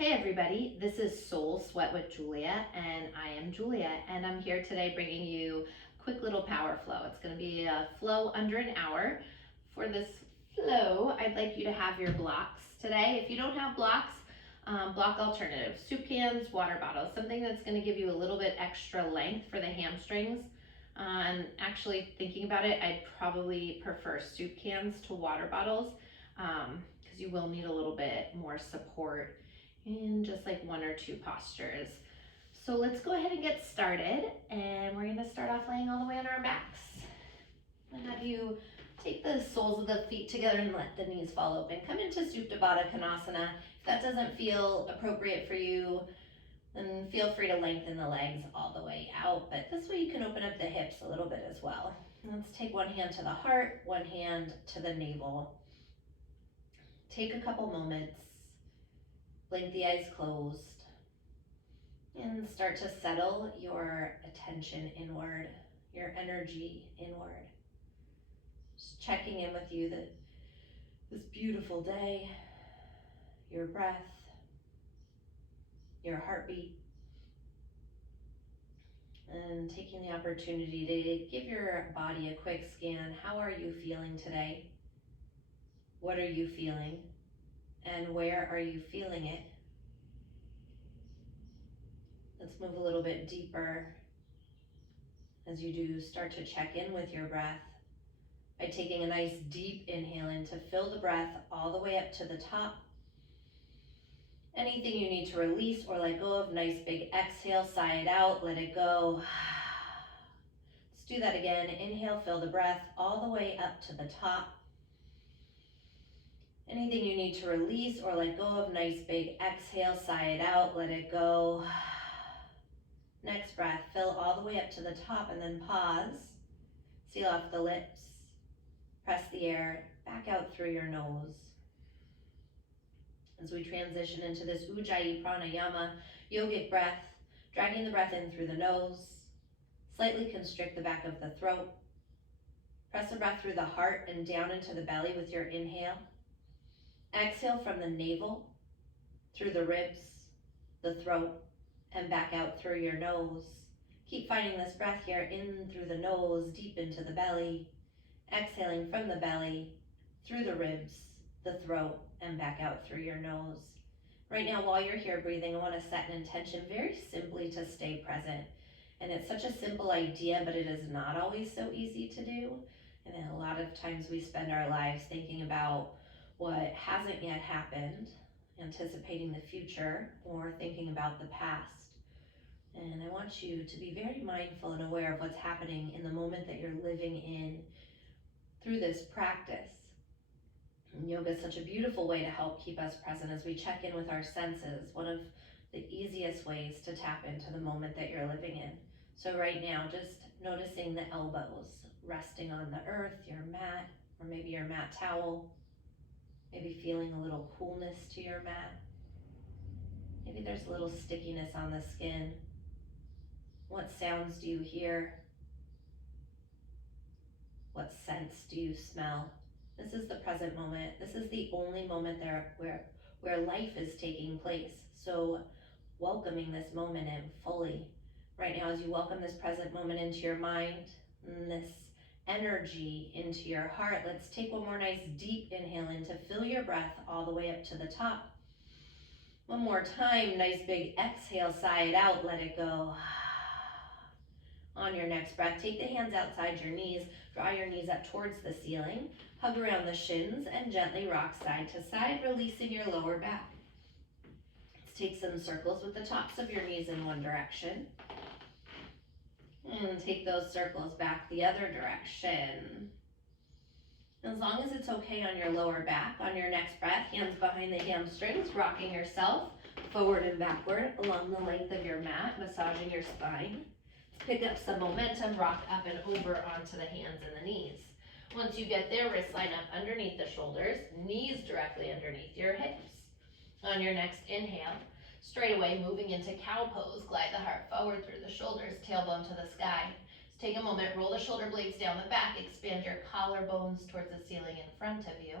Hey everybody, this is Soul Sweat with Julia, and I am Julia, and I'm here today bringing you a quick little power flow. It's going to be a flow under an hour. For this flow, I'd like you to have your blocks today. If you don't have blocks, block alternatives, soup cans, water bottles, something that's going to give you a little bit extra length for the hamstrings. And actually thinking about it, I'd probably prefer soup cans to water bottles because you will need a little bit more support in just like one or two postures. So let's go ahead and get started, and we're gonna start off laying all the way on our backs. I'm gonna have you take the soles of the feet together and let the knees fall open. Come into Supta Baddha Konasana. If that doesn't feel appropriate for you, then feel free to lengthen the legs all the way out, but this way you can open up the hips a little bit as well. Let's take one hand to the heart, one hand to the navel. Take a couple moments. Blink the eyes closed and start to settle your attention inward, your energy inward. Just checking in with you that this beautiful day, your breath, your heartbeat, and taking the opportunity to give your body a quick scan. How are you feeling today? What are you feeling? And where are you feeling it? Let's move a little bit deeper. As you do, start to check in with your breath by taking a nice deep inhale in to fill the breath all the way up to the top. Anything you need to release or let go of, nice big exhale, sigh it out, let it go. Let's do that again. Inhale, fill the breath all the way up to the top. Anything you need to release or let go of, nice big exhale, sigh it out, let it go. Next breath, fill all the way up to the top and then pause. Seal off the lips. Press the air back out through your nose. As we transition into this Ujjayi Pranayama, yogic breath, dragging the breath in through the nose. Slightly constrict the back of the throat. Press the breath through the heart and down into the belly with your inhale. Exhale from the navel, through the ribs, the throat, and back out through your nose. Keep finding this breath here, in through the nose, deep into the belly. Exhaling from the belly, through the ribs, the throat, and back out through your nose. Right now, while you're here breathing, I want to set an intention very simply to stay present. And it's such a simple idea, but it is not always so easy to do. And a lot of times we spend our lives thinking about what hasn't yet happened, anticipating the future, or thinking about the past. And I want you to be very mindful and aware of what's happening in the moment that you're living in through this practice. And yoga is such a beautiful way to help keep us present as we check in with our senses, one of the easiest ways to tap into the moment that you're living in. So right now, just noticing the elbows resting on the earth, your mat, or maybe your mat towel. Maybe feeling a little coolness to your mat. Maybe there's a little stickiness on the skin. What sounds do you hear? What scents do you smell? This is the present moment. This is the only moment there where life is taking place. So welcoming this moment in fully. Right now, as you welcome this present moment into your mind, and this energy into your heart, let's take one more nice deep inhale in to fill your breath all the way up to the top. One more time, nice big exhale, sigh it out, let it go. On your next breath, take the hands outside your knees, draw your knees up towards the ceiling, hug around the shins, and gently rock side to side, releasing your lower back. Let's take some circles with the tops of your knees in one direction. And take those circles back the other direction. As long as it's okay on your lower back, on your next breath, hands behind the hamstrings, rocking yourself forward and backward along the length of your mat, massaging your spine. Pick up some momentum, rock up and over onto the hands and the knees. Once you get there, wrists line up underneath the shoulders, knees directly underneath your hips. On your next inhale, straight away moving into cow pose, glide the heart forward through the shoulders, tailbone to the sky. Just take a moment, roll the shoulder blades down the back, expand your collarbones towards the ceiling in front of you.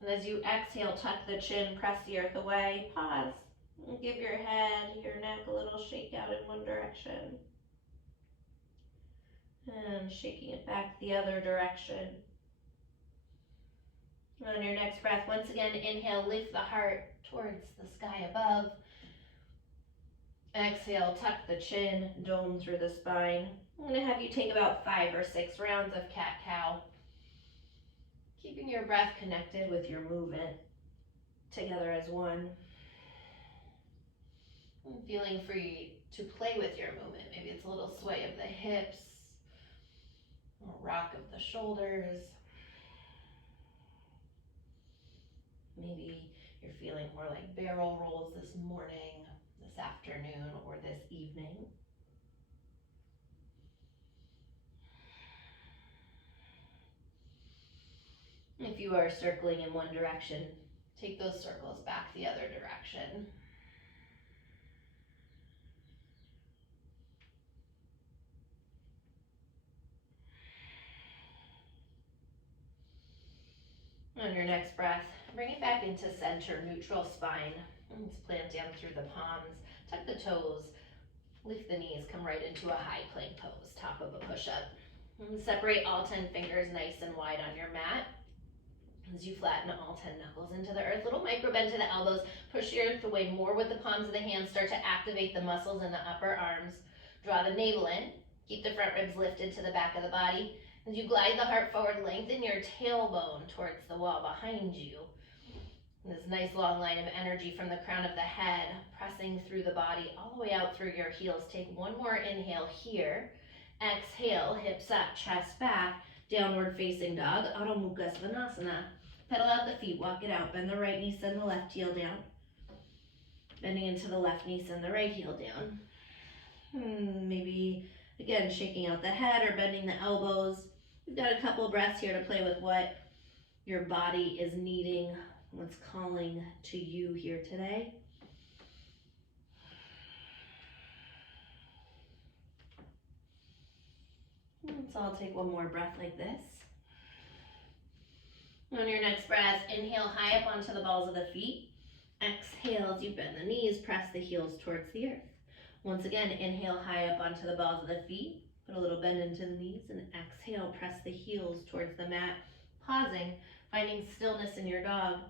And as you exhale, tuck the chin, press the earth away, pause, and give your head, your neck a little shake out in one direction. And shaking it back the other direction. On your next breath, once again, inhale, lift the heart towards the sky above. Exhale, tuck the chin, dome through the spine. I'm going to have you take about 5 or 6 rounds of cat-cow. Keeping your breath connected with your movement together as one. And feeling free to play with your movement. Maybe it's a little sway of the hips, a rock of the shoulders. Maybe you're feeling more like barrel rolls this morning, this afternoon, or this evening. If you are circling in one direction, take those circles back the other direction. On your next breath, bring it back into center, neutral spine. Let's plant down through the palms, tuck the toes, lift the knees, come right into a high plank pose, top of a push-up. Separate all 10 fingers nice and wide on your mat. As you flatten all 10 knuckles into the earth, little micro bend to the elbows, push your earth away more with the palms of the hands, start to activate the muscles in the upper arms. Draw the navel in, keep the front ribs lifted to the back of the body. As you glide the heart forward, lengthen your tailbone towards the wall behind you. This nice long line of energy from the crown of the head, pressing through the body all the way out through your heels. Take one more inhale here. Exhale, hips up, chest back, downward facing dog, Adho Mukha Svanasana. Pedal out the feet, walk it out. Bend the right knee, send the left heel down. Bending into the left knee, send the right heel down. Maybe, again, shaking out the head or bending the elbows. We've got a couple breaths here to play with what your body is needing, what's calling to you here today. Let's all take one more breath like this. On your next breath, inhale high up onto the balls of the feet. Exhale as you bend the knees, press the heels towards the earth. Once again, inhale high up onto the balls of the feet. Put a little bend into the knees and exhale, press the heels towards the mat. Pausing, finding stillness in your dog.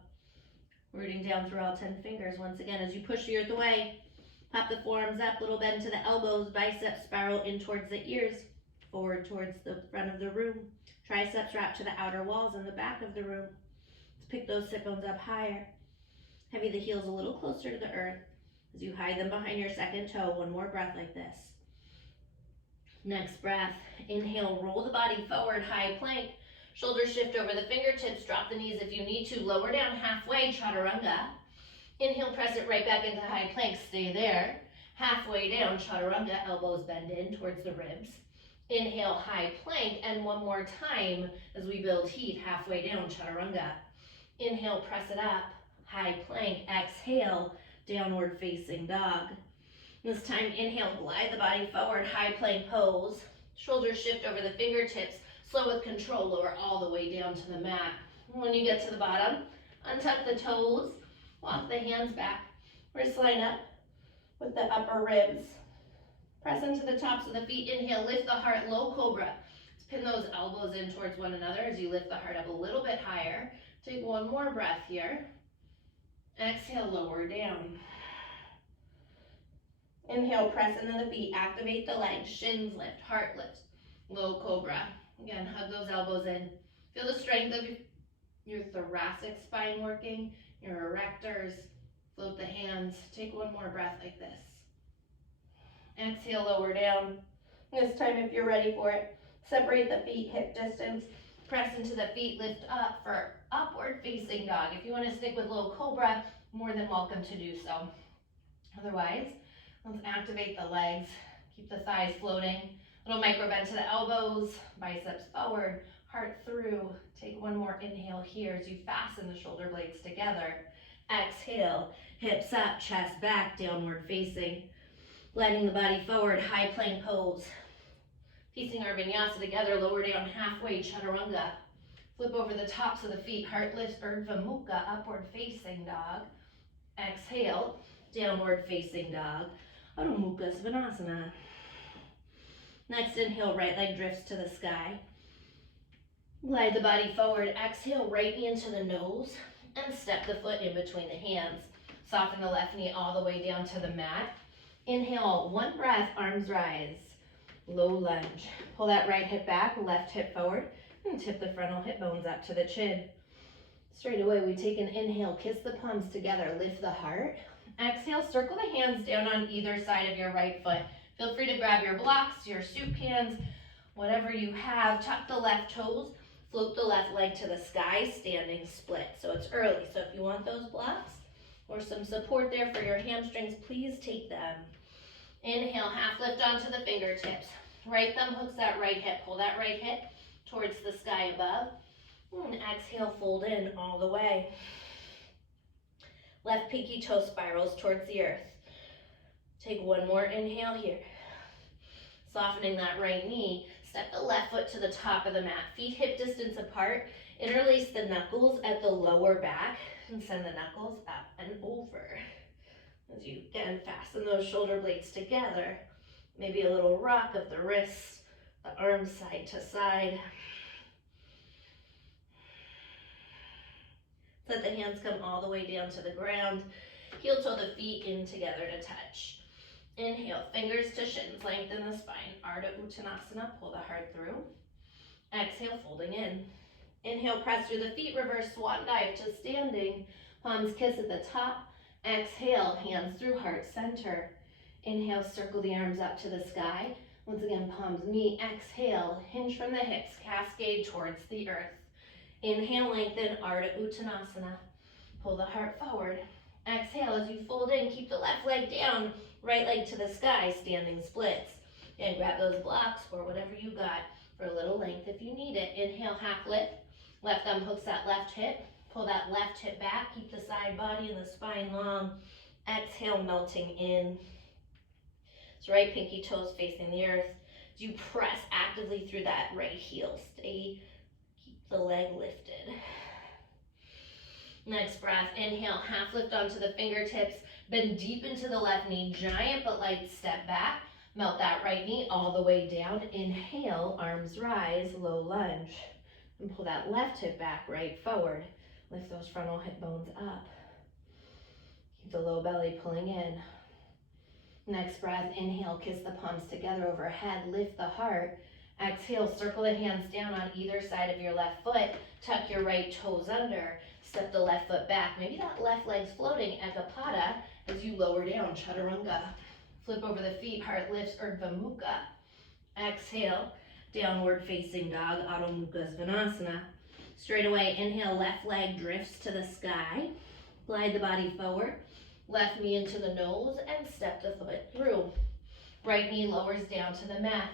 Rooting down through all 10 fingers. Once again, as you push the earth away, pop the forearms up, little bend to the elbows, biceps spiral in towards the ears, forward towards the front of the room. Triceps wrap to the outer walls and the back of the room. Let's pick those sit bones up higher. Heavy the heels a little closer to the earth as you hide them behind your second toe. One more breath like this. Next breath, inhale, roll the body forward, high plank. Shoulders shift over the fingertips, drop the knees if you need to. Lower down halfway, chaturanga. Inhale, press it right back into high plank, stay there. Halfway down, chaturanga, elbows bend in towards the ribs. Inhale, high plank, and one more time as we build heat, halfway down, chaturanga. Inhale, press it up, high plank. Exhale, downward facing dog. This time, inhale, glide the body forward, high plank pose. Shoulders shift over the fingertips, slow with control, lower all the way down to the mat. When you get to the bottom, untuck the toes, walk the hands back, wrist line up with the upper ribs. Press into the tops of the feet. Inhale, lift the heart, low cobra. Let's pin those elbows in towards one another as you lift the heart up a little bit higher. Take one more breath here. Exhale, lower down. Inhale, press into the feet, activate the legs, shins lift, heart lifts, low cobra. Again, hug those elbows in. Feel the strength of your thoracic spine working, your erectors. Float the hands. Take one more breath like this. Exhale, lower down. This time, if you're ready for it, separate the feet hip distance. Press into the feet, lift up for upward facing dog. If you want to stick with low cobra, more than welcome to do so. Otherwise, let's activate the legs. Keep the thighs floating. Little micro bend to the elbows, biceps forward, heart through. Take one more inhale here as you fasten the shoulder blades together. Exhale, hips up, chest back, downward facing. Gliding the body forward, high plank pose. Piecing our vinyasa together, lower down halfway, chaturanga. Flip over the tops of the feet, heart lifts, Urdhva Mukha, upward facing dog. Exhale, downward facing dog, Adho Mukha Svanasana. Next inhale, right leg drifts to the sky. Glide the body forward, exhale, right knee into the nose, and step the foot in between the hands. Soften the left knee all the way down to the mat. Inhale, one breath, arms rise, low lunge. Pull that right hip back, left hip forward, and tip the frontal hip bones up to the chin. Straight away, we take an inhale, kiss the palms together, lift the heart. Exhale, circle the hands down on either side of your right foot. Feel free to grab your blocks, your soup cans, whatever you have. Tuck the left toes, float the left leg to the sky, standing split. So it's early, so if you want those blocks or some support there for your hamstrings, please take them. Inhale, half lift onto the fingertips. Right thumb hooks that right hip. Pull that right hip towards the sky above. And exhale, fold in all the way. Left pinky toe spirals towards the earth. Take one more inhale here. Softening that right knee. Step the left foot to the top of the mat. Feet hip distance apart. Interlace the knuckles at the lower back and send the knuckles up and over. As you again fasten those shoulder blades together. Maybe a little rock of the wrists, the arms side to side. Let the hands come all the way down to the ground. Heel toe the feet in together to touch. Inhale, fingers to shins, lengthen the spine. Ardha Uttanasana, pull the heart through. Exhale, folding in. Inhale, press through the feet, reverse swan dive to standing. Palms kiss at the top. Exhale, hands through heart center. Inhale, circle the arms up to the sky. Once again, palms meet. Exhale, hinge from the hips, cascade towards the earth. Inhale, lengthen, Ardha Uttanasana. Pull the heart forward. Exhale, as you fold in, keep the left leg down, right leg to the sky, standing splits. And grab those blocks or whatever you got for a little length if you need it. Inhale, half lift. Left thumb hooks that left hip. Pull that left hip back. Keep the side body and the spine long. Exhale, melting in. So right pinky toes facing the earth. As you press actively through that right heel. Keep the leg lifted. Next breath, inhale, half lift onto the fingertips. Bend deep into the left knee. Giant but light step back. Melt that right knee all the way down. Inhale, arms rise, low lunge. And pull that left hip back, right forward. Lift those frontal hip bones up. Keep the low belly pulling in. Next breath, inhale, kiss the palms together overhead, lift the heart. Exhale, circle the hands down on either side of your left foot. Tuck your right toes under. Step the left foot back. Maybe that left leg's floating, Ekapada, as you lower down, Chaturanga. Flip over the feet, heart lifts, Urdhva Mukha. Exhale, downward facing dog, Adho Mukha Svanasana. Straight away, inhale, left leg drifts to the sky. Glide the body forward. Left knee into the nose and step the foot through. Right knee lowers down to the mat.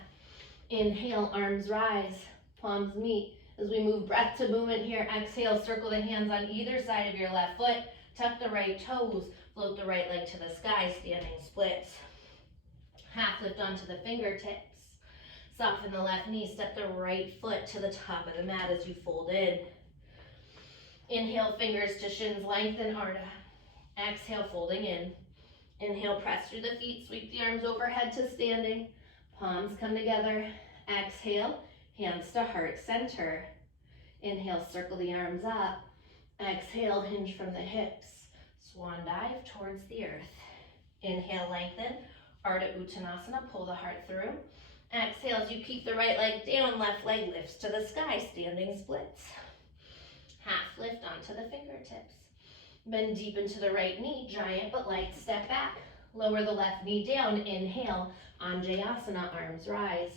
Inhale, arms rise, palms meet. As we move breath to movement here, exhale, circle the hands on either side of your left foot. Tuck the right toes, float the right leg to the sky, standing splits. Half lift onto the fingertips. Soften the left knee, step the right foot to the top of the mat as you fold in. Inhale, fingers to shins, lengthen Ardha. Exhale, folding in. Inhale, press through the feet, sweep the arms overhead to standing. Palms come together. Exhale, hands to heart center. Inhale, circle the arms up. Exhale, hinge from the hips. Swan dive towards the earth. Inhale, lengthen. Ardha Uttanasana, pull the heart through. Exhale, as you keep the right leg down, left leg lifts to the sky, standing splits. Half lift onto the fingertips. Bend deep into the right knee, giant but light step back. Lower the left knee down, inhale, Anjayasana, arms rise.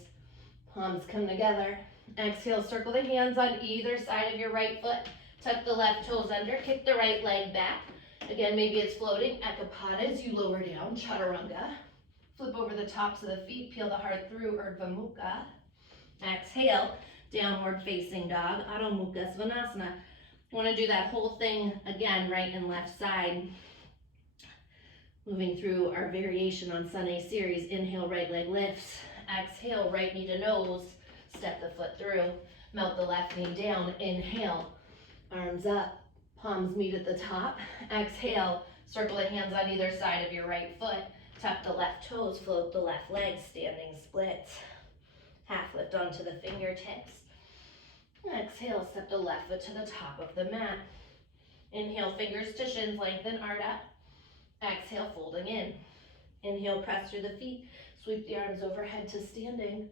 Palms come together. Exhale, circle the hands on either side of your right foot. Tuck the left toes under, kick the right leg back. Again, maybe it's floating, Ekapada as you lower down, Chaturanga. Flip over the tops of the feet, peel the heart through, Urdhva Mukha. Exhale, downward facing dog, Adho Mukha Svanasana. Want to do that whole thing again, right and left side. Moving through our variation on Sun A series. Inhale, right leg lifts. Exhale, right knee to nose. Step the foot through. melt the left knee down. Inhale, arms up, palms meet at the top. Exhale, circle the hands on either side of your right foot. Tuck the left toes, float the left leg, standing splits. Half lift onto the fingertips. Exhale, step the left foot to the top of the mat. Inhale, fingers to shins, lengthen Ardha. Exhale, folding in. Inhale, press through the feet. Sweep the arms overhead to standing.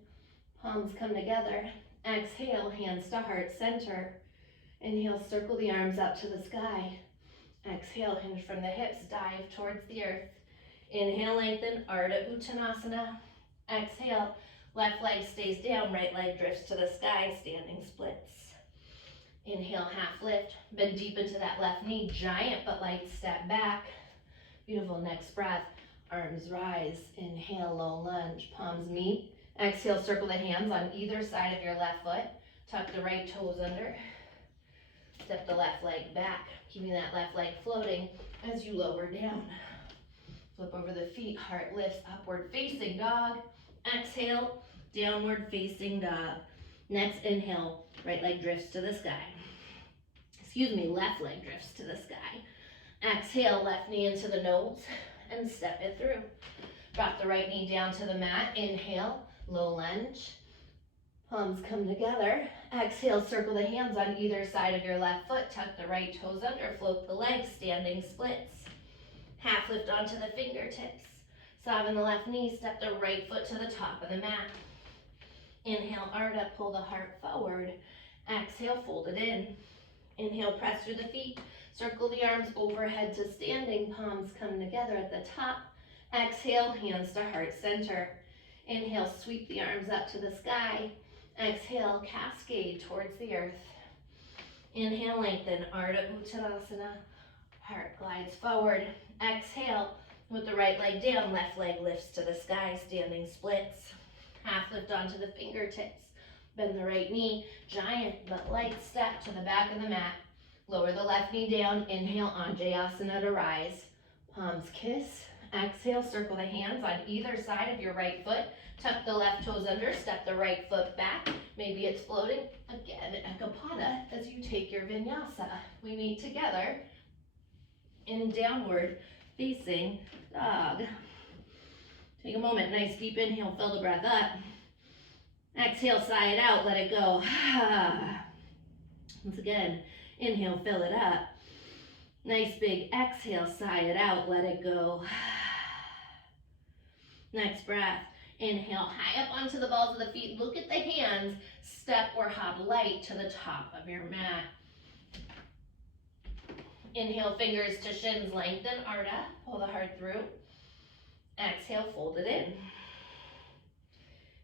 Palms come together. Exhale, hands to heart center. Inhale, circle the arms up to the sky. Exhale, hinge from the hips, dive towards the earth. Inhale, lengthen, Ardha Uttanasana. Exhale, left leg stays down, right leg drifts to the sky, standing splits. Inhale, half lift, bend deep into that left knee, giant but light step back. Beautiful, next breath, arms rise. Inhale, low lunge, palms meet. Exhale, circle the hands on either side of your left foot. Tuck the right toes under. Step the left leg back, keeping that left leg floating as you lower down. Flip over the feet, heart lifts, upward facing dog. Exhale, downward facing dog. Next inhale, right leg drifts to the sky. Left leg drifts to the sky. Exhale, left knee into the nose and step it through. Drop the right knee down to the mat. Inhale, low lunge. Palms come together. Exhale, circle the hands on either side of your left foot. Tuck the right toes under, float the legs, standing splits. Half lift onto the fingertips. Soften the left knee, step the right foot to the top of the mat. Inhale, Ardha, pull the heart forward. Exhale, fold it in. Inhale, press through the feet. Circle the arms overhead to standing. Palms come together at the top. Exhale, hands to heart center. Inhale, sweep the arms up to the sky. Exhale, cascade towards the earth. Inhale, lengthen, Ardha Uttanasana. Heart glides forward. Exhale, with the right leg down, left leg lifts to the sky, standing splits. Half lift onto the fingertips. Bend the right knee, giant but light step to the back of the mat. Lower the left knee down. Inhale, Anjayasana to rise. Palms kiss. Exhale, circle the hands on either side of your right foot. Tuck the left toes under, step the right foot back. Maybe it's floating. Again, Ekapada as you take your vinyasa. We meet together in downward facing dog. Take a moment, nice deep inhale, fill the breath up. Exhale, sigh it out, let it go. Once again, inhale, fill it up. Nice big exhale, sigh it out, let it go. Next breath, inhale, high up onto the balls of the feet, look at the hands, step or hop light to the top of your mat. Inhale, fingers to shins, lengthen Ardha, pull the heart through. Exhale, fold it in.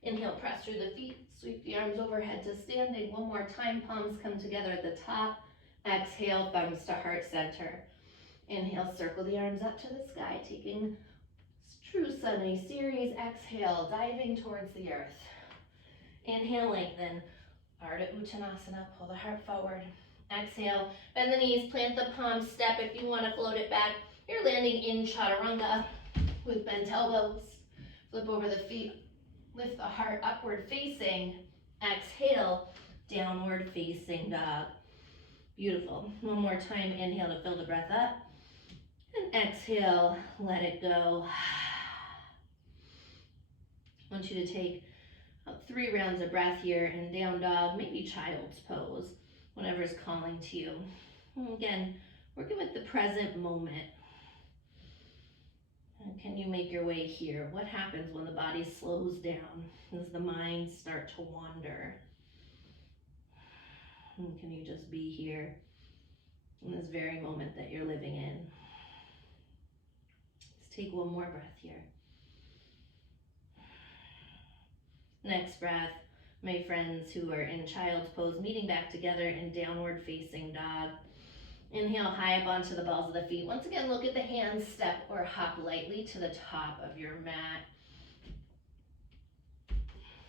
Inhale, press through the feet, sweep the arms overhead to standing. One more time, palms come together at the top. Exhale, thumbs to heart center. Inhale, circle the arms up to the sky, taking True Sunny series. Exhale, diving towards the earth. Inhale, lengthen, Ardha Uttanasana, pull the heart forward. Exhale, bend the knees, plant the palms, step if you want to float it back. You're landing in Chaturanga with bent elbows. Flip over the feet, lift the heart upward facing. Exhale, downward facing dog. Beautiful. One more time, inhale to fill the breath up. And exhale, let it go. I want you to take 3 rounds of breath here in down dog, maybe child's pose, whatever's calling to you. And again, working with the present moment. And can you make your way here? What happens when the body slows down? Does the mind start to wander? And can you just be here in this very moment that you're living in? Let's take one more breath here. Next breath, my friends who are in child's pose, meeting back together in downward facing dog. Inhale, high up onto the balls of the feet. Once again, look at the hands, step or hop lightly to the top of your mat.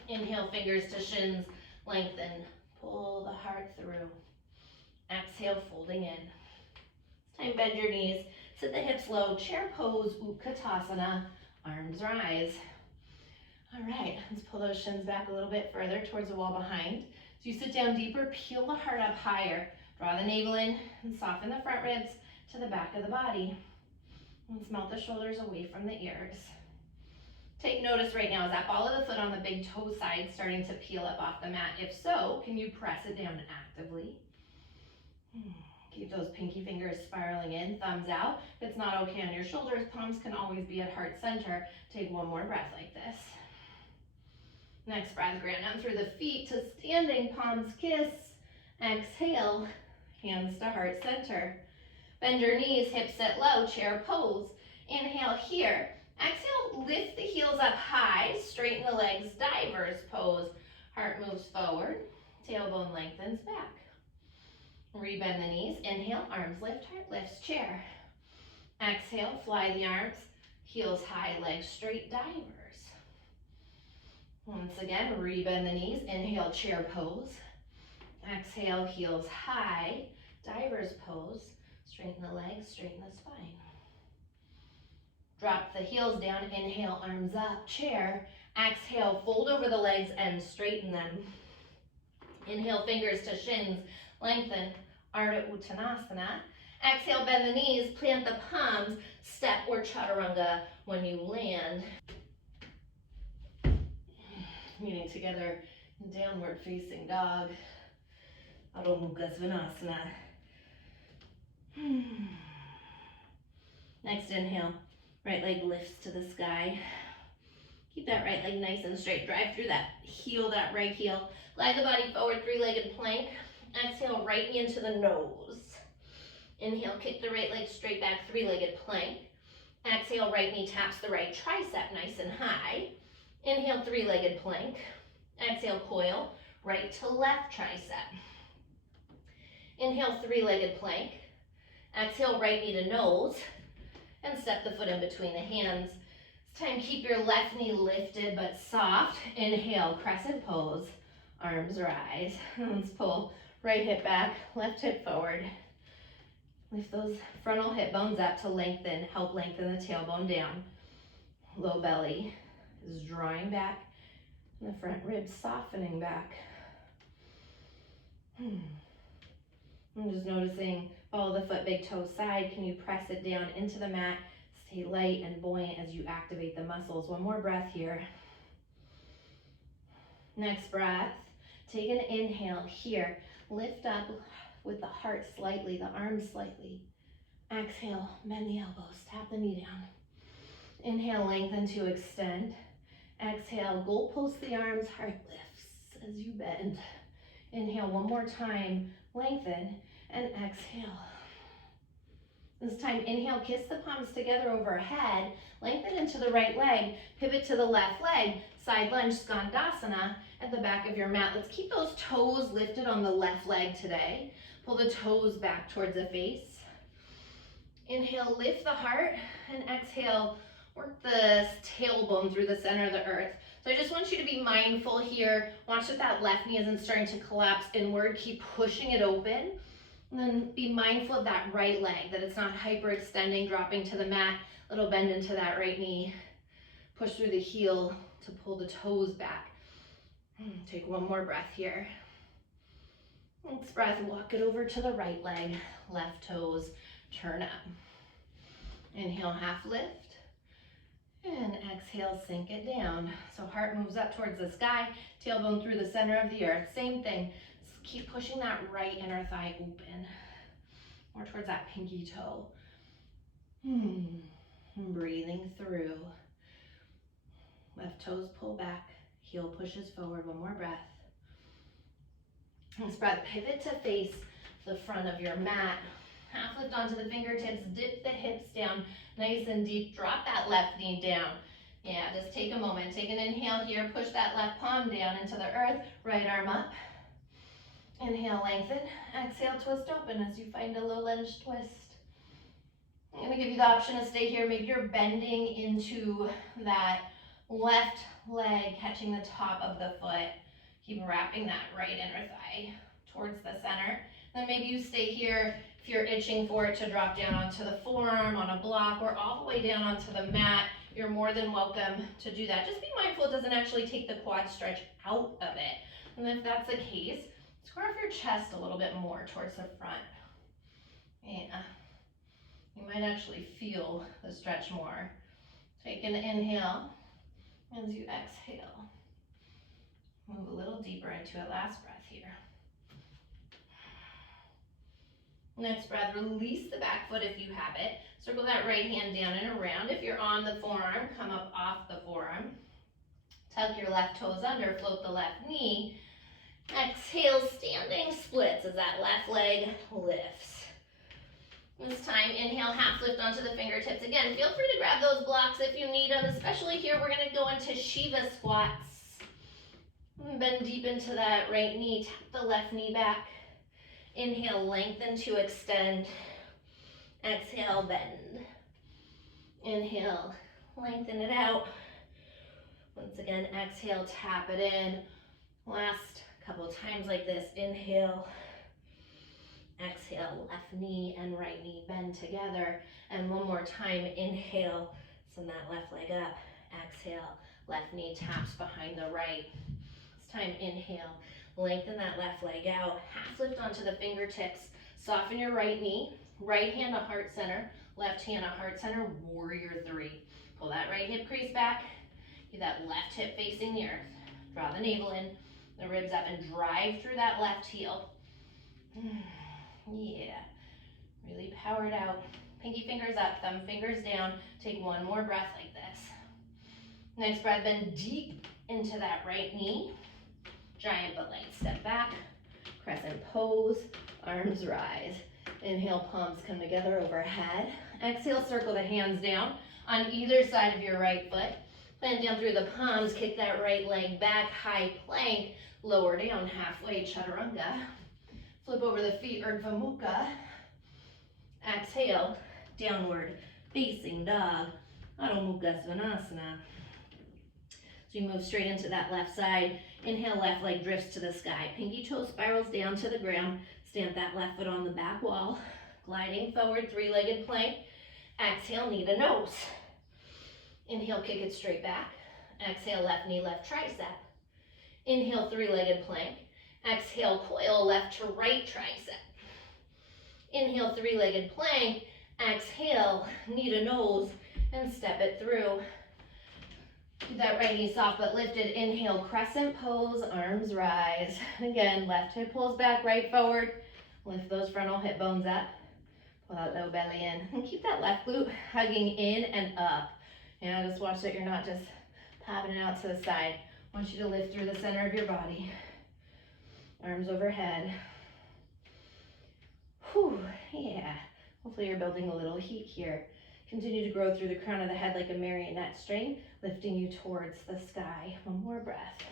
Inhale, fingers to shins, lengthen, pull the heart through. Exhale, folding in. This time, bend your knees, sit the hips low, chair pose, Utkatasana, arms rise. All right, let's pull those shins back a little bit further towards the wall behind. As you sit down deeper, peel the heart up higher. Draw the navel in and soften the front ribs to the back of the body. And melt the shoulders away from the ears. Take notice right now, is that ball of the foot on the big toe side starting to peel up off the mat? If so, can you press it down actively? Keep those pinky fingers spiraling in, thumbs out. If it's not okay on your shoulders, palms can always be at heart center. Take one more breath like this. Next breath, ground down through the feet to standing, palms kiss. Exhale, hands to heart center. Bend your knees, hips sit low, chair pose. Inhale here. Exhale, lift the heels up high, straighten the legs, diver's pose. Heart moves forward, tailbone lengthens back. Rebend the knees, inhale, arms lift, heart lifts, chair. Exhale, fly the arms, heels high, legs straight, divers. Once again, rebend the knees, inhale, chair pose. Exhale, heels high, diver's pose. Straighten the legs, straighten the spine. Drop the heels down, inhale, arms up, chair. Exhale, fold over the legs and straighten them. Inhale, fingers to shins, lengthen, Ardha Uttanasana. Exhale, bend the knees, plant the palms, step or chaturanga when you land. Meeting together in downward facing dog, Adho Mukha Svanasana. Next inhale, right leg lifts to the sky. Keep that right leg nice and straight. Drive through that heel, that right heel. Glide the body forward, three-legged plank. Exhale, right knee into the nose. Inhale, kick the right leg straight back, three-legged plank. Exhale, right knee taps the right tricep nice and high. Inhale, three-legged plank. Exhale, coil, right to left tricep. Inhale, three-legged plank. Exhale, right knee to nose. And step the foot in between the hands. This time, keep your left knee lifted but soft. Inhale, crescent pose. Arms rise. Let's pull right hip back, left hip forward. Lift those frontal hip bones up to lengthen. Help lengthen the tailbone down. Low belly is drawing back. And the front ribs softening back. I'm just noticing ball of the foot, big toe side. Can you press it down into the mat? Stay light and buoyant as you activate the muscles. One more breath here. Next breath. Take an inhale here. Lift up with the heart slightly, the arms slightly. Exhale, bend the elbows, tap the knee down. Inhale, lengthen to extend. Exhale, goalpost the arms, heart lifts as you bend. Inhale one more time, lengthen, and exhale. This time, inhale, kiss the palms together overhead, lengthen into the right leg, pivot to the left leg, side lunge, Skandasana at the back of your mat. Let's keep those toes lifted on the left leg today. Pull the toes back towards the face. Inhale, lift the heart, and exhale, work the tailbone through the center of the earth. So I just want you to be mindful here. Watch that that left knee isn't starting to collapse inward. Keep pushing it open. And then be mindful of that right leg, that it's not hyperextending, dropping to the mat. Little bend into that right knee. Push through the heel to pull the toes back. Take one more breath here. Next breath, walk it over to the right leg. Left toes, turn up. Inhale, half lift. And exhale, sink it down. So heart moves up towards the sky, tailbone through the center of the earth. Same thing. Just keep pushing that right inner thigh open, more towards that pinky toe. Breathing through. Left toes pull back, heel pushes forward. One more breath. Next breath, pivot to face the front of your mat. Half lift onto the fingertips, dip the hips down nice and deep. Drop that left knee down. Yeah, just take a moment. Take an inhale here. Push that left palm down into the earth. Right arm up. Inhale, lengthen. Exhale, twist open as you find a low lunge twist. I'm going to give you the option to stay here. Maybe you're bending into that left leg, catching the top of the foot. Keep wrapping that right inner thigh towards the center. Then maybe you stay here. If you're itching for it to drop down onto the forearm, on a block, or all the way down onto the mat, you're more than welcome to do that. Just be mindful it doesn't actually take the quad stretch out of it. And if that's the case, square off your chest a little bit more towards the front. Yeah. You might actually feel the stretch more. Take an inhale as you exhale. Move a little deeper into it. Last breath here. Next breath, release the back foot if you have it. Circle that right hand down and around. If you're on the forearm, come up off the forearm. Tuck your left toes under, float the left knee. Exhale, standing splits as that left leg lifts. This time, inhale, half lift onto the fingertips. Again, feel free to grab those blocks if you need them, especially here, we're gonna go into Shiva squats. Bend deep into that right knee, tap the left knee back. Inhale, lengthen to extend. Exhale, bend. Inhale, lengthen it out. Once again, exhale, tap it in. Last couple times like this. Inhale, exhale, left knee and right knee bend together. And one more time, inhale, send that left leg up. Exhale, left knee taps behind the right. This time, inhale, lengthen that left leg out. Half lift onto the fingertips. Soften your right knee. Right hand to heart center. Left hand to heart center. Warrior three. Pull that right hip crease back. Get that left hip facing the earth. Draw the navel in, the ribs up, and drive through that left heel. Yeah. Really power it out. Pinky fingers up, thumb fingers down. Take one more breath like this. Next breath, bend deep into that right knee. Giant but light step back. Crescent pose. Arms rise. Inhale, palms come together overhead. Exhale, circle the hands down on either side of your right foot. Bend down through the palms, kick that right leg back, high plank, lower down halfway, chaturanga. Flip over the feet, Urdhva Mukha. Exhale, downward facing dog, Adho Mukha Svanasana. So you move straight into that left side. Inhale, left leg drifts to the sky. Pinky toe spirals down to the ground. Stamp that left foot on the back wall. Gliding forward, three-legged plank. Exhale, knee to nose. Inhale, kick it straight back. Exhale, left knee, left tricep. Inhale, three-legged plank. Exhale, coil left to right tricep. Inhale, three-legged plank. Exhale, knee to nose, and step it through. Keep that right knee soft but lifted. Inhale, crescent pose, arms rise. Again, left hip pulls back, right forward. Lift those frontal hip bones up. Pull that low belly in. And keep that left glute hugging in and up. Yeah, just watch that you're not just popping it out to the side. I want you to lift through the center of your body. Arms overhead. Whew, yeah. Hopefully you're building a little heat here. Continue to grow through the crown of the head like a marionette string, lifting you towards the sky. One more breath.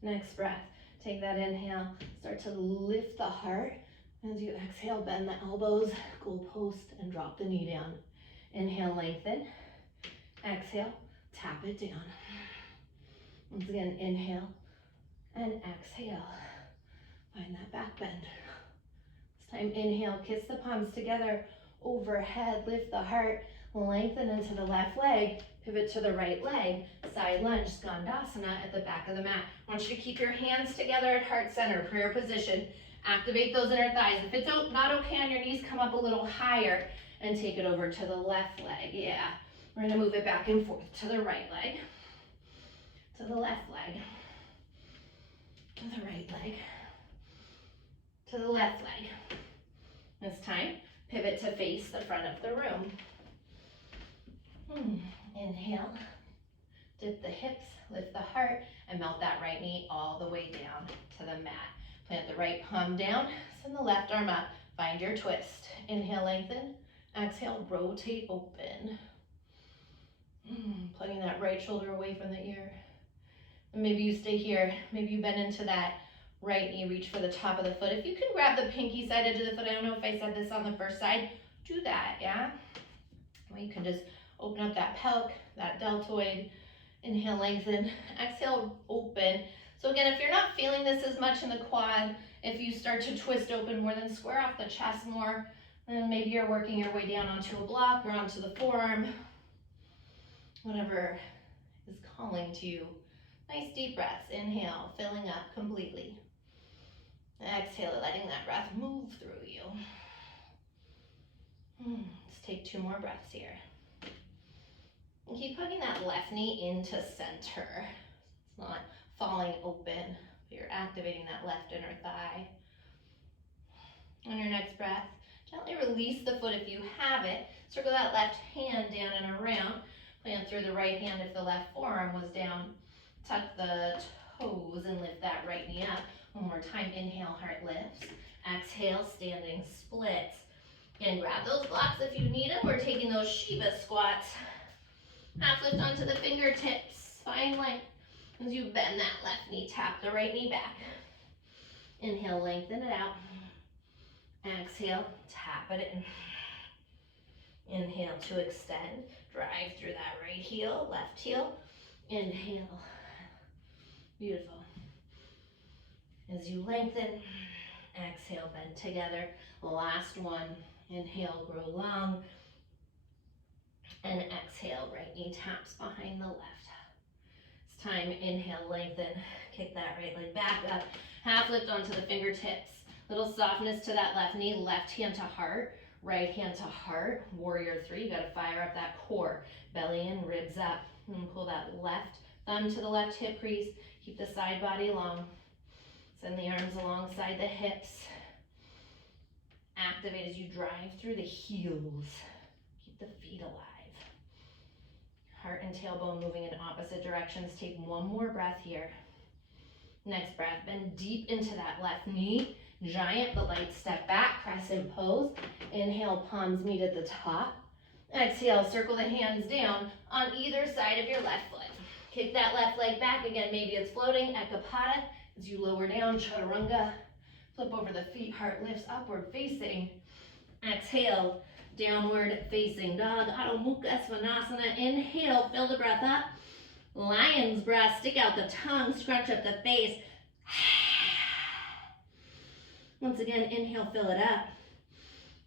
Next breath. Take that inhale. Start to lift the heart. As you exhale, bend the elbows, goalpost, and drop the knee down. Inhale, lengthen. Exhale, tap it down. Once again, inhale and exhale. Find that back bend. This time, inhale, kiss the palms together, overhead, lift the heart, lengthen into the left leg, pivot to the right leg, side lunge, skandasana at the back of the mat. I want you to keep your hands together at heart center, prayer position. Activate those inner thighs. If it's not okay on your knees, come up a little higher and take it over to the left leg. Yeah, we're gonna move it back and forth to the right leg, to the left leg, to the right leg, to the left leg. This time, pivot to face the front of the room. Inhale, dip the hips, lift the heart, and melt that right knee all the way down to the mat. Plant the right palm down, send the left arm up, find your twist. Inhale, lengthen, exhale, rotate, open. Plugging that right shoulder away from the ear. And maybe you stay here, maybe you bend into that right knee, reach for the top of the foot. If you can grab the pinky side edge of the foot, I don't know if I said this on the first side, do that, yeah? Or you can just open up that pelvic, that deltoid. Inhale, lengthen, exhale, open. So again, if you're not feeling this as much in the quad, if you start to twist open more, then square off the chest more, then maybe you're working your way down onto a block or onto the forearm, whatever is calling to you Nice deep breaths. Inhale, filling up completely. Exhale, letting that breath move through you. Let's take 2 more breaths here. And keep hugging that left knee into center. It's not falling open, but you're activating that left inner thigh. On your next breath, gently release the foot if you have it. Circle that left hand down and around. Plant through the right hand if the left forearm was down. Tuck the toes and lift that right knee up. One more time, inhale, heart lifts. Exhale, standing splits. Again, grab those blocks if you need them. We're taking those Shiva squats. Half lift onto the fingertips, spine length. As you bend that left knee, tap the right knee back. Inhale, lengthen it out. Exhale, tap it in. Inhale to extend. Drive through that right heel, left heel. Inhale. Beautiful. As you lengthen, exhale, bend together. Last one. Inhale, grow long. And exhale, right knee taps behind the left. It's time, inhale, lengthen. Kick that right leg back up. Half lift onto the fingertips. Little softness to that left knee, left hand to heart, right hand to heart. Warrior 3, you gotta fire up that core. Belly in, ribs up. And pull that left thumb to the left hip crease. Keep the side body long. Send the arms alongside the hips. Activate as you drive through the heels. Keep the feet alive. Heart and tailbone moving in opposite directions. Take 1 more breath here. Next breath, bend deep into that left knee. Giant, the light step back, crescent pose. Inhale, palms meet at the top. Exhale, circle the hands down on either side of your left foot. Kick that left leg back again. Maybe it's floating, Ekapada. As you lower down, Chaturanga. Flip over the feet, heart lifts upward facing. Exhale, downward facing dog, Adho Mukha Svanasana. Inhale, fill the breath up. Lion's breath, stick out the tongue, scrunch up the face. Once again, inhale, fill it up.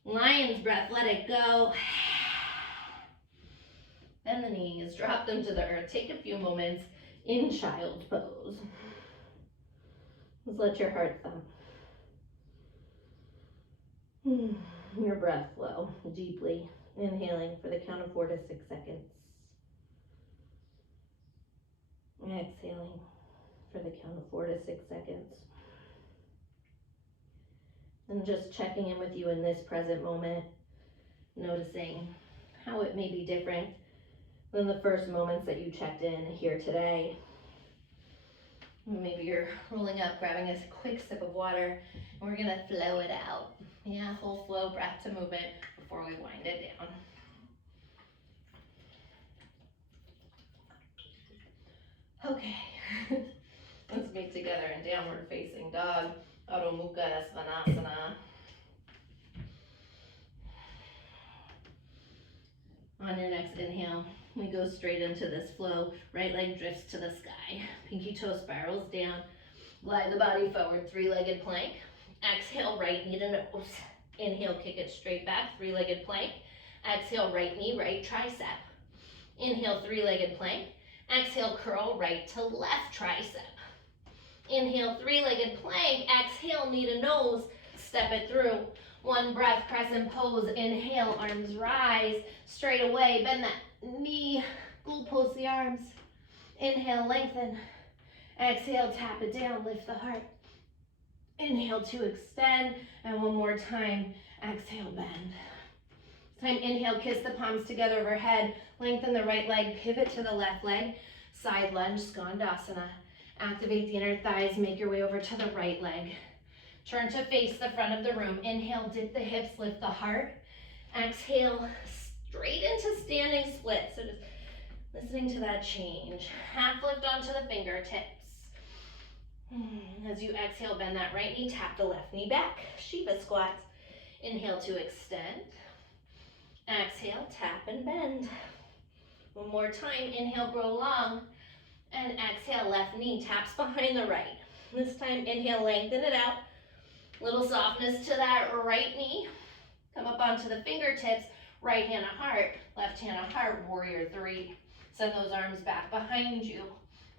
Lion's breath, let it go. Bend the knees, drop them to the earth. Take a few moments in child's pose. Just let your heart thump. Your breath flow deeply. Inhaling for the count of 4 to 6 seconds. Exhaling for the count of 4 to 6 seconds. And just checking in with you in this present moment, noticing how it may be different than the first moments that you checked in here today. Maybe you're rolling up, grabbing a quick sip of water, and we're gonna flow it out. Yeah, whole flow, breath to movement before we wind it down. Okay, let's meet together in downward facing dog, Adho Mukha Svanasana. On your next inhale, we go straight into this flow. Right leg drifts to the sky. Pinky toe spirals down. Glide the body forward, 3-legged plank. Exhale, right knee to nose. Inhale, kick it straight back, 3-legged plank. Exhale, right knee, right tricep. Inhale, 3-legged plank. Exhale, curl right to left tricep. Inhale, 3-legged plank. Exhale, knee to nose. Step it through. 1 breath, crescent pose. Inhale, arms rise. Straight away, bend that knee. Gold pose the arms. Inhale, lengthen. Exhale, tap it down, lift the heart. Inhale to extend, and 1 more time, exhale, bend. This time, inhale, kiss the palms together overhead. Lengthen the right leg, pivot to the left leg. Side lunge, Skandasana. Activate the inner thighs, make your way over to the right leg. Turn to face the front of the room. Inhale, dip the hips, lift the heart. Exhale, straight into standing split. So just listening to that change. Half lift onto the fingertips. As you exhale, bend that right knee, tap the left knee back. Shiva squats. Inhale to extend. Exhale, tap and bend. 1 more time, inhale, grow long. And exhale, left knee taps behind the right. This time, inhale, lengthen it out. Little softness to that right knee. Come up onto the fingertips. Right hand to heart, left hand to heart, warrior 3. Send those arms back behind you.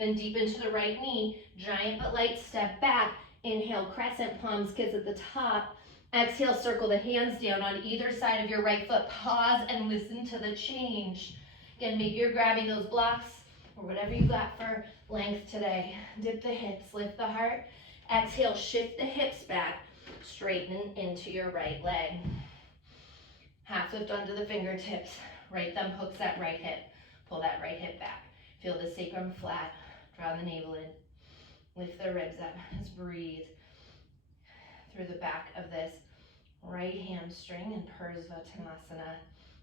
Bend deep into the right knee, giant but light step back. Inhale, crescent, palms kiss at the top. Exhale, circle the hands down on either side of your right foot. Pause and listen to the change. Again, maybe you're grabbing those blocks or whatever you got for length today. Dip the hips, lift the heart. Exhale, shift the hips back, straighten into your right leg. Half lift onto the fingertips. Right thumb hooks that right hip. Pull that right hip back. Feel the sacrum flat. Draw the navel in. Lift the ribs up. Just breathe through the back of this right hamstring in Parsvattanasana.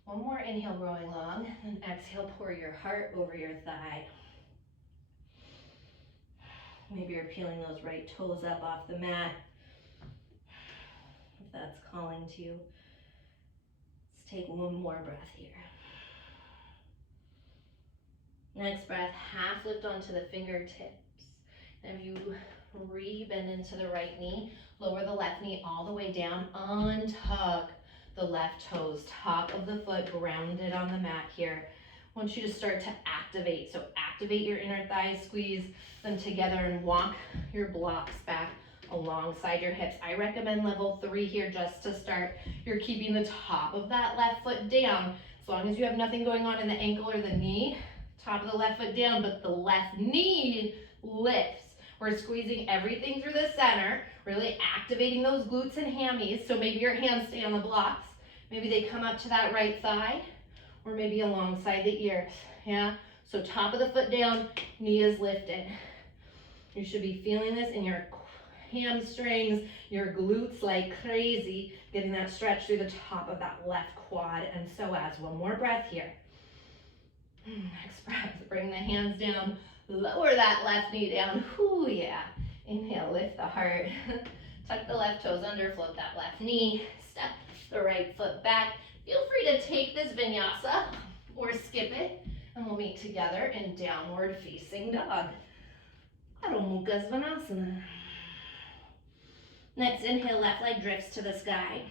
One more inhale, growing long, and exhale, pour your heart over your thigh. Maybe you're peeling those right toes up off the mat, if that's calling to you. Let's take one more breath here. Next breath, half lift onto the fingertips. And if you re-bend into the right knee, lower the left knee all the way down, untuck the left toes, top of the foot grounded on the mat here. I want you to start to activate. So activate your inner thighs, squeeze them together and walk your blocks back alongside your hips. I recommend level 3 here just to start. You're keeping the top of that left foot down. As long as you have nothing going on in the ankle or the knee, top of the left foot down, but the left knee lifts. We're squeezing everything through the center, really activating those glutes and hammies. So maybe your hands stay on the blocks. Maybe they come up to that right thigh, or maybe alongside the ears, yeah? So top of the foot down, knee is lifted. You should be feeling this in your hamstrings, your glutes like crazy, getting that stretch through the top of that left quad and psoas. One more breath here. Next breath, bring the hands down, lower that left knee down. Ooh, yeah. Inhale, lift the heart. Tuck the left toes under, float that left knee. Step the right foot back. Feel free to take this vinyasa or skip it, and we'll meet together in downward facing dog. Adho Mukha Svanasana. Next, inhale, left leg drifts to the sky.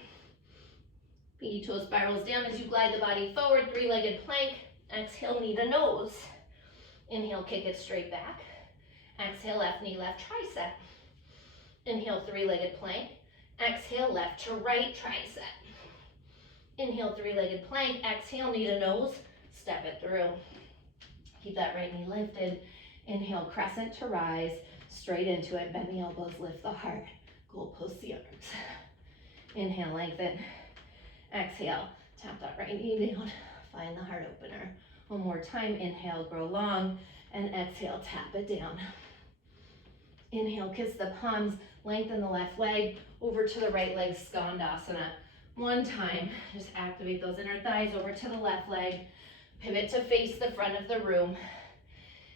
Pinky toe spirals down as you glide the body forward, three-legged plank. Exhale, knee to nose. Inhale, kick it straight back. Exhale, left knee, left tricep. Inhale, three-legged plank. Exhale, left to right tricep. Inhale, three-legged plank. Exhale, knee to nose. Step it through. Keep that right knee lifted. Inhale, crescent to rise. Straight into it. Bend the elbows, lift the heart. Goalpost the arms. Inhale, lengthen. Exhale, tap that right knee down. Find the heart opener. One more time. Inhale, grow long. And exhale, tap it down. Inhale, kiss the palms. Lengthen the left leg. Over to the right leg, Skandasana. One time, just activate those inner thighs. Over to the left leg. Pivot to face the front of the room.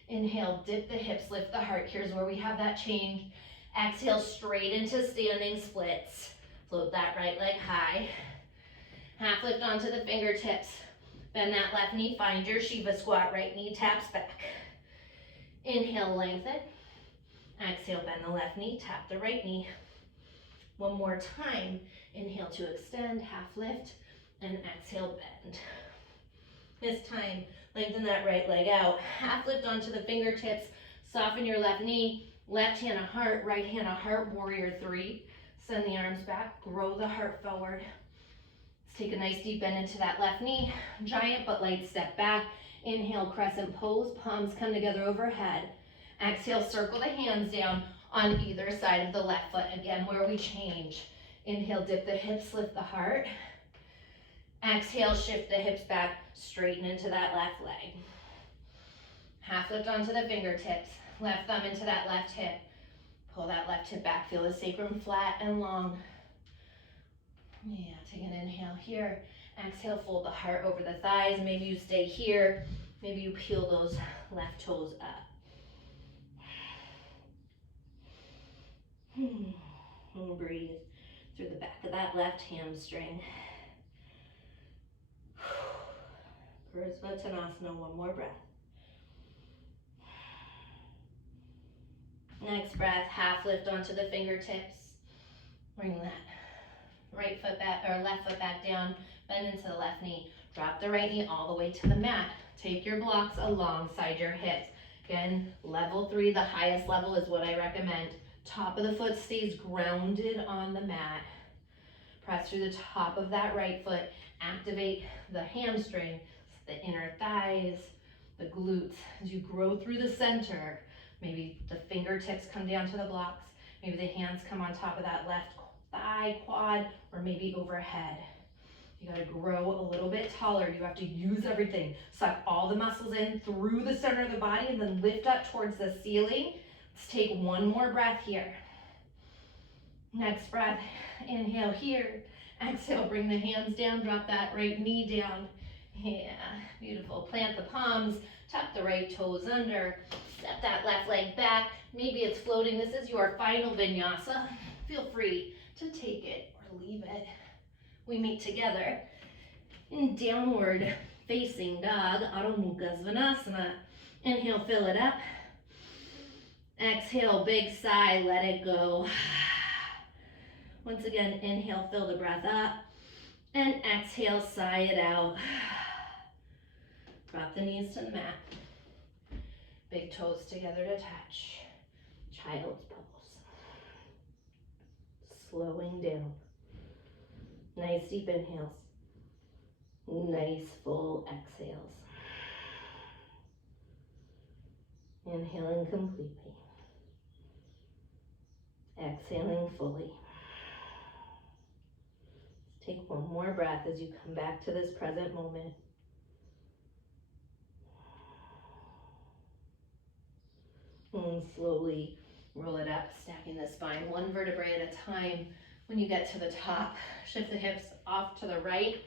Inhale, dip the hips, lift the heart. Here's where we have that change. Exhale, straight into standing splits. Float that right leg high. Half lift onto the fingertips. Bend that left knee, find your Shiva squat. Right knee taps back. Inhale, lengthen. Exhale, bend the left knee, tap the right knee. One more time. Inhale to extend, half lift, and exhale, bend. This time, lengthen that right leg out. Half lift onto the fingertips. Soften your left knee. Left hand a heart, right hand a heart, warrior 3. Send the arms back, grow the heart forward. Let's take a nice deep bend into that left knee. Giant but light step back. Inhale, crescent pose, palms come together overhead. Exhale, circle the hands down on either side of the left foot. Again, where we change. Inhale, dip the hips, lift the heart. Exhale, shift the hips back, straighten into that left leg. Half lift onto the fingertips. Left thumb into that left hip. Pull that left hip back. Feel the sacrum flat and long. Yeah, take an inhale here. Exhale, fold the heart over the thighs. Maybe you stay here. Maybe you peel those left toes up. And breathe through the back of that left hamstring. Parsvattanasana, one more breath. Next breath, half lift onto the fingertips. Bring that right foot back, or left foot back down, bend into the left knee. Drop the right knee all the way to the mat. Take your blocks alongside your hips. Again, level 3, the highest level is what I recommend. Top of the foot stays grounded on the mat. Press through the top of that right foot. Activate the hamstring, the inner thighs, the glutes. As you grow through the center, maybe the fingertips come down to the blocks. Maybe the hands come on top of that left thigh, quad, or maybe overhead. You gotta grow a little bit taller. You have to use everything. Suck all the muscles in through the center of the body and then lift up towards the ceiling. Let's take one more breath here. Next breath, inhale here. Exhale, bring the hands down, drop that right knee down. Yeah, beautiful. Plant the palms, tuck the right toes under, step that left leg back. Maybe it's floating. This is your final vinyasa. Feel free to take it or leave it. We meet together in downward facing dog, Adho Mukha Svanasana. Inhale, fill it up. Exhale, big sigh, let it go. Once again, inhale, fill the breath up. And exhale, sigh it out. Drop the knees to the mat. Big toes together to touch. Child's pose. Slowing down. Nice deep inhales. Nice full exhales. Inhaling completely. Exhaling fully. Take one more breath as you come back to this present moment. And slowly roll it up, stacking the spine one vertebrae at a time. When you get to the top, shift the hips off to the right,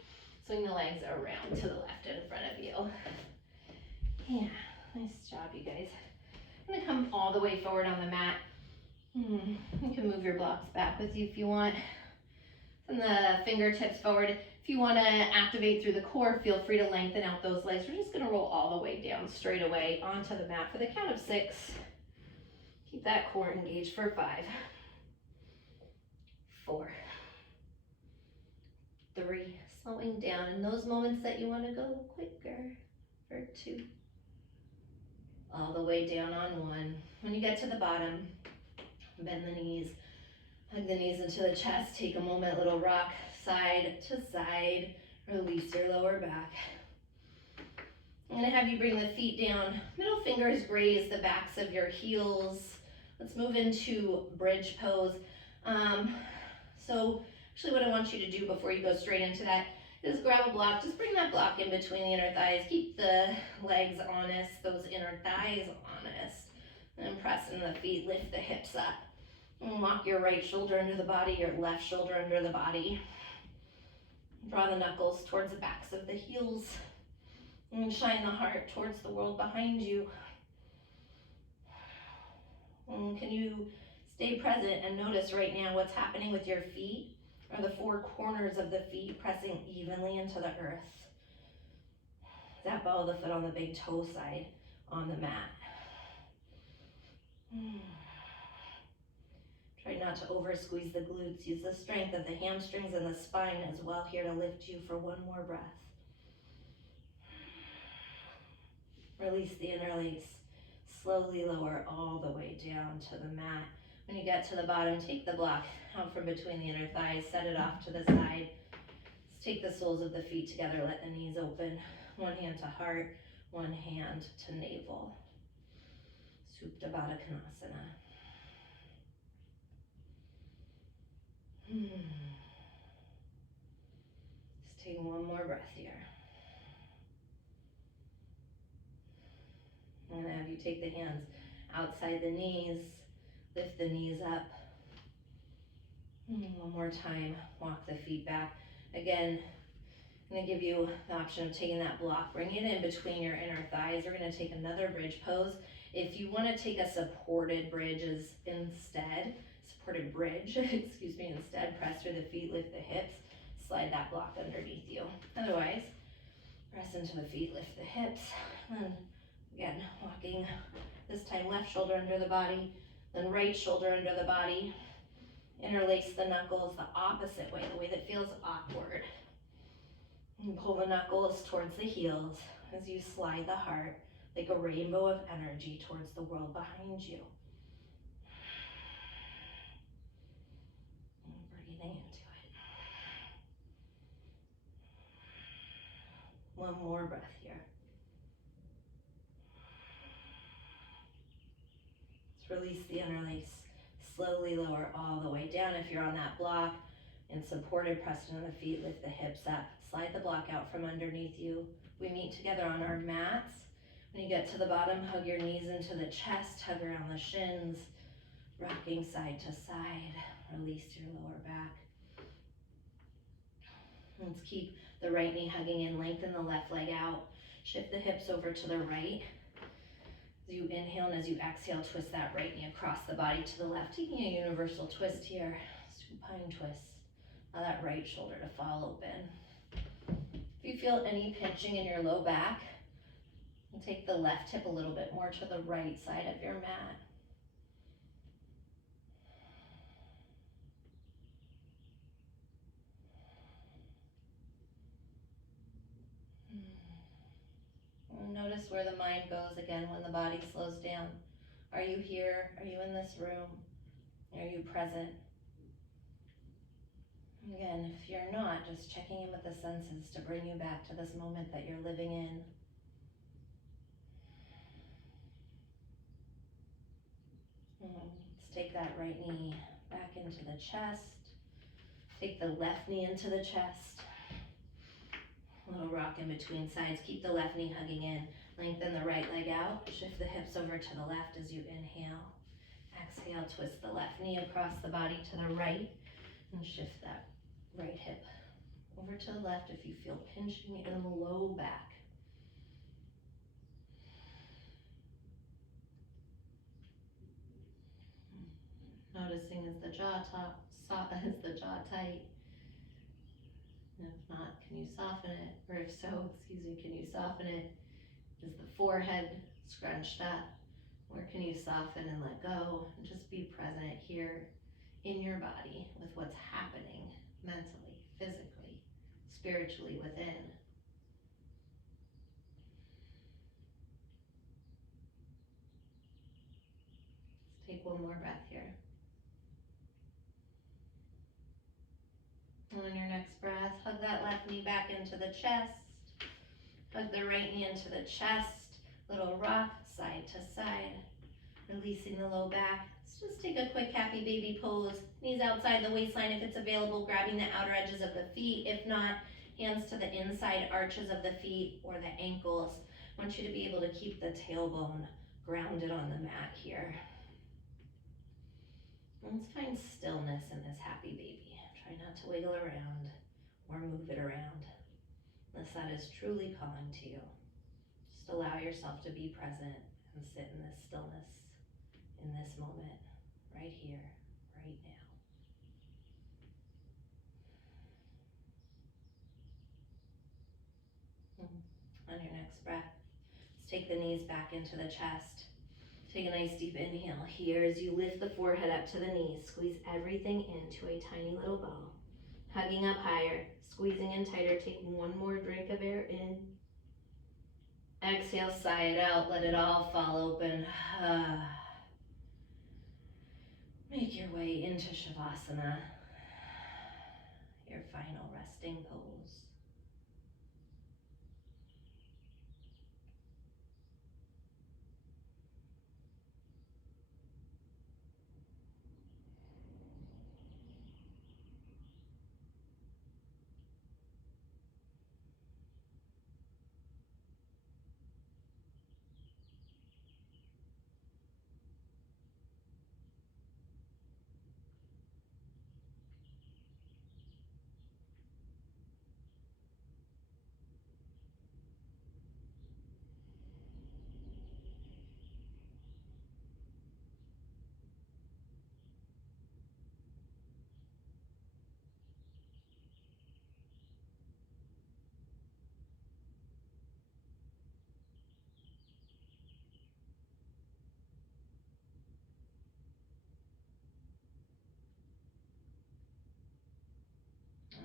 swing the legs around to the left in front of you. Yeah, nice job, you guys. I'm gonna come all the way forward on the mat. You can move your blocks back with you if you want. Send the fingertips forward. If you want to activate through the core, feel free to lengthen out those legs. We're just going to roll all the way down, straight away onto the mat for the count of 6. Keep that core engaged for 5, 4, 3. Slowing down in those moments that you want to go quicker for 2. All the way down on 1. When you get to the bottom, bend the knees. Hug the knees into the chest, take a moment, little rock, side to side, release your lower back. I'm gonna have you bring the feet down, middle fingers graze the backs of your heels. Let's move into bridge pose. So actually what I want you to do before you go straight into that is grab a block, just bring that block in between the inner thighs, keep the legs honest, those inner thighs honest, and press in the feet, lift the hips up. And walk your right shoulder under the body, your left shoulder under the body. Draw the knuckles towards the backs of the heels. And shine the heart towards the world behind you. And can you stay present and notice right now what's happening with your feet? Are the 4 corners of the feet pressing evenly into the earth? Is that ball of the foot on the big toe side on the mat? Try not to over squeeze the glutes. Use the strength of the hamstrings and the spine as well here to lift you for 1 more breath. Release the interlace. Slowly lower all the way down to the mat. When you get to the bottom, take the block out from between the inner thighs, set it off to the side. Let's take the soles of the feet together, let the knees open. 1 hand to heart, 1 hand to navel. Supta Baddha Konasana. Just take 1 more breath here. I'm going to have you take the hands outside the knees, lift the knees up. 1 more time, walk the feet back. Again, I'm going to give you the option of taking that block, bring it in between your inner thighs. We're going to take another bridge pose. If you want to take a supported bridge instead, excuse me, instead, press through the feet, lift the hips, slide that block underneath you. Otherwise, press into the feet, lift the hips, and again, walking, this time left shoulder under the body, then right shoulder under the body. Interlace the knuckles the opposite way, the way that feels awkward. And pull the knuckles towards the heels as you slide the heart like a rainbow of energy towards the world behind you. And breathing into it. One more breath here. Let's release the interlace. Slowly lower all the way down. If you're on that block and supported, pressed into the feet, lift the hips up. Slide the block out from underneath you. We meet together on our mats. When you get to the bottom, hug your knees into the chest, hug around the shins, rocking side to side. Release your lower back. Let's keep the right knee hugging in, lengthen the left leg out. Shift the hips over to the right. As you inhale and as you exhale, twist that right knee across the body to the left, taking a universal twist here. Supine twist. Allow that right shoulder to fall open. If you feel any pinching in your low back, take the left hip a little bit more to the right side of your mat. Notice where the mind goes again when the body slows down. Are you here? Are you in this room? Are you present? Again, if you're not, just checking in with the senses to bring you back to this moment that you're living in. Let's take that right knee back into the chest. Take the left knee into the chest. A little rock in between sides. Keep the left knee hugging in. Lengthen the right leg out. Shift the hips over to the left as you inhale. Exhale, twist the left knee across the body to the right and shift that right hip over to the left if you feel pinching in the low back. Noticing is the jaw tight? And if not, can you soften it? Or if so, can you soften it? Is the forehead scrunched up? Or can you soften and let go and just be present here in your body with what's happening mentally, physically, spiritually within? Let's take one more breath here. And on your next breath, hug that left knee back into the chest. Hug the right knee into the chest. Little rock side to side. Releasing the low back. Let's just take a quick happy baby pose. Knees outside the waistline if it's available, grabbing the outer edges of the feet. If not, hands to the inside arches of the feet or the ankles. I want you to be able to keep the tailbone grounded on the mat here. Let's find stillness in this happy baby. Try not to wiggle around or move it around unless that is truly calling to you. Just allow yourself to be present and sit in this stillness in this moment, right here, right now. On your next breath, let's take the knees back into the chest. Take a nice deep inhale here as you lift the forehead up to the knees. Squeeze everything into a tiny little ball. Hugging up higher, squeezing in tighter. Take one more drink of air in. Exhale, sigh it out. Let it all fall open. Make your way into Shavasana, your final resting pose.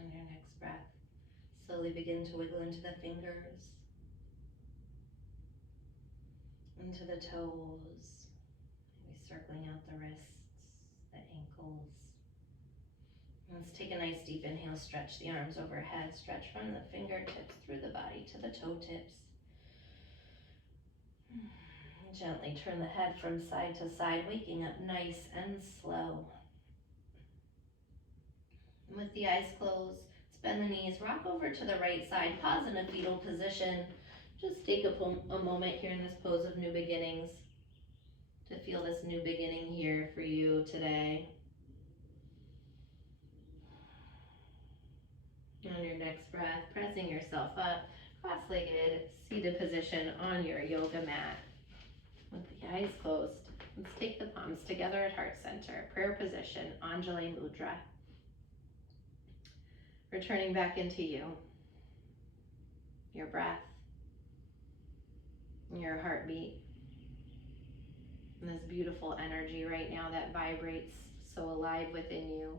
On your next breath, slowly begin to wiggle into the fingers. into the toes, maybe circling out the wrists, the ankles. Let's take a nice deep inhale, stretch the arms overhead, stretch from the fingertips through the body to the toe tips. Gently turn the head from side to side, waking up nice and slow. With the eyes closed, bend the knees, rock over to the right side, pause in a fetal position. Just take a moment here in this pose of new beginnings to feel this new beginning here for you today. On your next breath, pressing yourself up, cross-legged, seated position on your yoga mat. With the eyes closed, let's take the palms together at heart center, prayer position, Anjali Mudra. Returning back into you, your breath, your heartbeat, and this beautiful energy right now that vibrates so alive within you,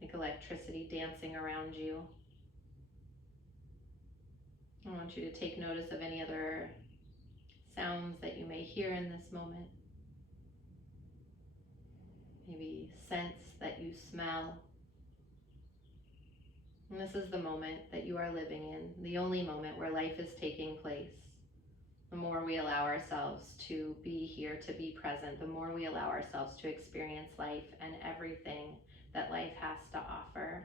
like electricity dancing around you. I want you to take notice of any other sounds that you may hear in this moment. Maybe scents that you smell. And this is the moment that you are living in, the only moment where life is taking place. The more we allow ourselves to be here, to be present, the more we allow ourselves to experience life and everything that life has to offer.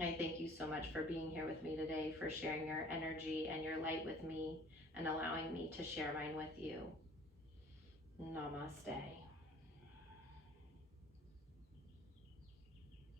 I thank you so much for being here with me today, for sharing your energy and your light with me and allowing me to share mine with you. Namaste.